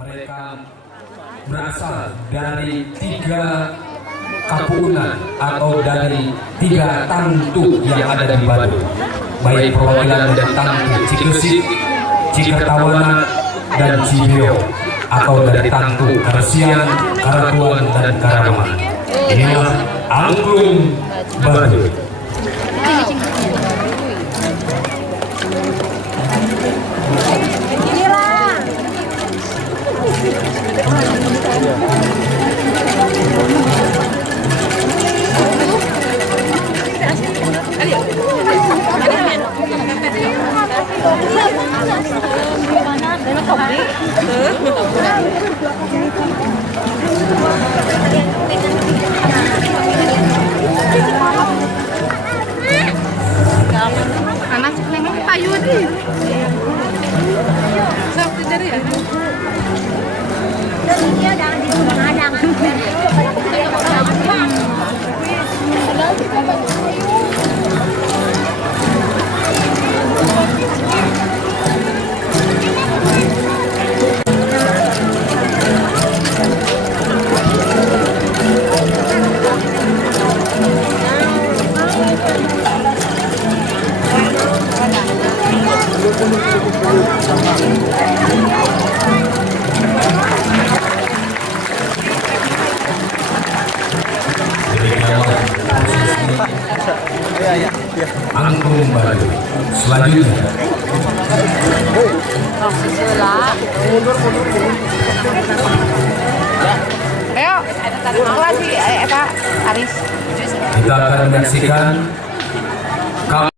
Mereka berasal dari 3 kapuunan atau dari 3 tantu yang ada di Baduy, baik perwakilan dari tantu Cikesik, Cikertawana, dan Cibio, atau dari tantu Karesian, Karatuan, dan Karaman. Inilah Angklung Baduy. Anak memang payu di. Sakit dari ya. Dia jangan di rumah adang. Angklung Baduy. Selanjutnya Ayo, tarik lagi, Aris. kita akan menyaksikan